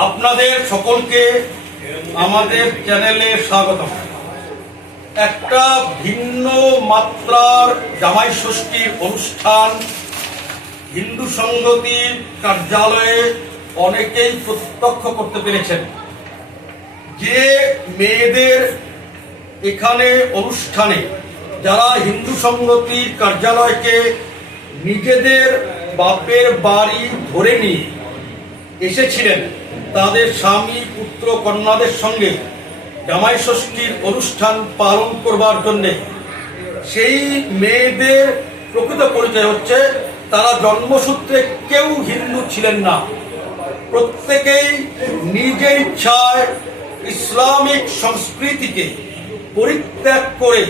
আপনাদের সকলকে আমাদের চ্যানেলে স্বাগতম। একটা ভিন্ন মাত্রার জামাই ষষ্ঠীর অনুষ্ঠান হিন্দু সংগতির কার্যালয়ে অনেকেই প্রত্যক্ষ করতে পেরেছেন। যে মেয়েদের এখানে অনুষ্ঠানে যারা হিন্দু সংগতির কার্যালয়কে নিজেদের বাপের বাড়ি ধরে নিয়ে এসেছিলেন, তাদের স্বামী পুত্র কন্যাদের সঙ্গে জামাই ষষ্ঠীর অনুষ্ঠান পালন করবার জন্য, সেই মেয়েদের প্রকৃত পরিচয় হচ্ছে তারা জন্মসূত্রে কেউ হিন্দু ছিলেন না। প্রত্যেকেই নিজের ইচ্ছায় ইসলামিক সংস্কৃতিকে পরিত্যাগ করে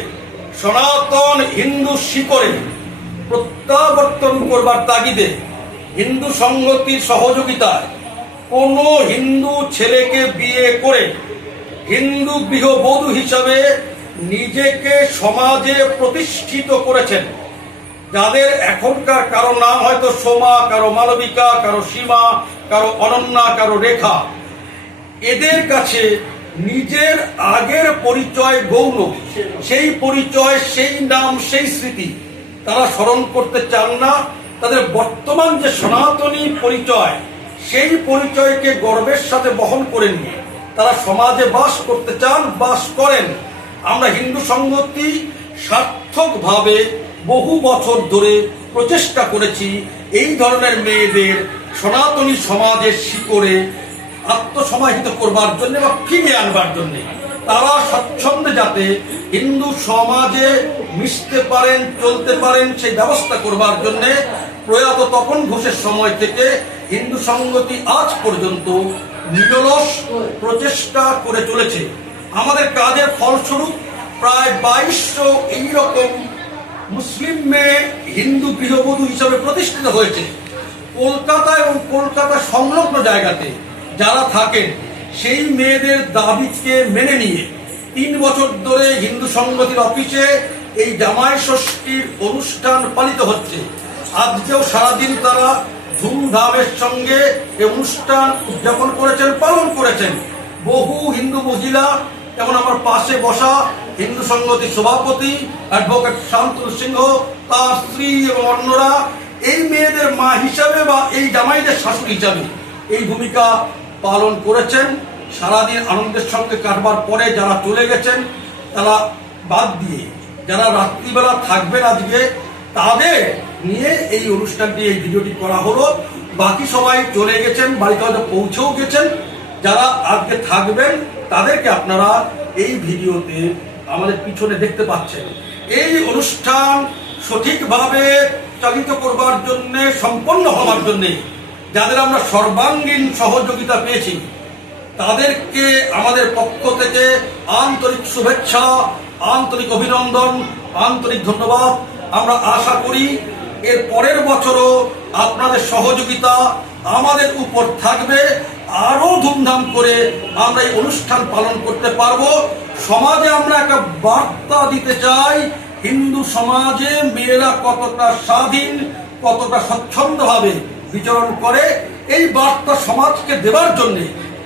সনাতন হিন্দু শিকড়ে প্রত্যাবর্তন করবার তাগিদে হিন্দু সংগতির সহযোগিতায় কোনো হিন্দু ছেলেকে বিয়ে করে হিন্দু গৃহবধূ হিসাবে নিজেকে সমাজে প্রতিষ্ঠিত করেছেন। যাদের এখনকার কারো নাম হয়তো সোমা, কারো মালবিকা, কারো সীমা, কারো অনন্যা, কারো রেখা, এদের কাছে নিজের আগের পরিচয় গৌণ, সেই পরিচয়, সেই নাম, সেই স্মৃতি তারা স্মরণ করতে চান না। তাদের বর্তমান যে সনাতনী পরিচয়, সেই পরিচয়কে গর্বের সাথে বহন করে নিয়ে তারা সমাজে বাস করতে চান, বাস করেন। আমরা হিন্দু সংগতি সার্থকভাবে বহু বছর ধরে প্রচেষ্টা করেছি এই ধরনের মেয়েদের সনাতনী সমাজের শিকড়ে আত্মসমাহিত করবার জন্য বা ফিরিয়ে আনবার জন্য, তারা স্বচ্ছন্দে যাতে হিন্দু সমাজে মিশতে পারেন, চলতে পারেন, সেই ব্যবস্থা করবার জন্য প্রয়াত তপন ঘোষের সময় থেকে হিন্দু সংগতি আজ পর্যন্ত নিরলস প্রচেষ্টা করে চলেছে। আমাদের কাজের ফলস্বরূপ প্রায় 2200 এইরকম মুসলিম মেয়ে হিন্দু গৃহবধূ হিসাবে প্রতিষ্ঠিত হয়েছে। কলকাতা এবং কলকাতা সংলগ্ন জায়গাতে যারা থাকেন, সেই মেয়েদের দাবিকে মেনে নিয়ে 3 বছর ধরে হিন্দু সংগতির অফিসে এই জামাই ষষ্ঠীর অনুষ্ঠান পালিত হচ্ছে। আজকেও সারাদিন তারা ধুমধামের সঙ্গে এই অনুষ্ঠান উদযাপন করেছেন, পালন করেছেন। বহু হিন্দু মহিলা, যেমন আমার পাশে বসা হিন্দু সংগতির সভাপতি অ্যাডভোকেট শান্তনু সিংহ, তার স্ত্রী এবং অন্যরা এই মেয়েদের মা হিসাবে বা এই জামাইদের শাশুড়ি হিসাবে এই ভূমিকা পালন করেছেন। সারাদিন আনন্দের সঙ্গে কাটবার পরে যারা চলে গেছেন, তারা বাদ দিয়ে যারা রাত্রিবেলা থাকবেন আজকে, তাদের নিয়ে এই অনুষ্ঠানটি, এই ভিডিওটি করা হলো। বাকি সবাই চলে গেছেন, বাড়িতে হয়তো পৌঁছেও গেছেন। যারা আজকে থাকবেন তাদেরকে আপনারা এই ভিডিওতে আমাদের পিছনে দেখতে পাচ্ছেন। এই অনুষ্ঠান সঠিকভাবে চালিত করবার জন্য, সম্পন্ন হওয়ার জন্য যাদের আমরা সর্বাঙ্গীন সহযোগিতা পেয়েছি, তাদেরকে আমাদের পক্ষ থেকে আন্তরিক শুভেচ্ছা, আন্তরিক অভিনন্দন, আন্তরিক ধন্যবাদ। আমরা আশা করি এর পরের বছরও আপনাদের সহযোগিতা আমাদের উপর থাকবে। আরো ধুমধাম করে আমরা এই অনুষ্ঠান পালন করতে পারবো। সমাজে আমরা একটা বার্তা দিতে চাই, হিন্দু সমাজে মেয়েরা কতটা স্বাধীন, কতটা স্বচ্ছন্দভাবে বিচরণ করে, এই বার্তা সমাজকে দেবার জন্য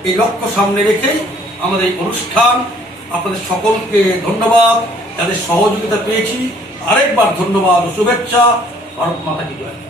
এই লক্ষ্য সামনে রেখেই আমাদের এই অনুষ্ঠান। আপনাদের সকলকে ধন্যবাদ, যাদের সহযোগিতা পেয়েছি আরেকবার ধন্যবাদ ও শুভেচ্ছা। ভারত মাতা কি জয়।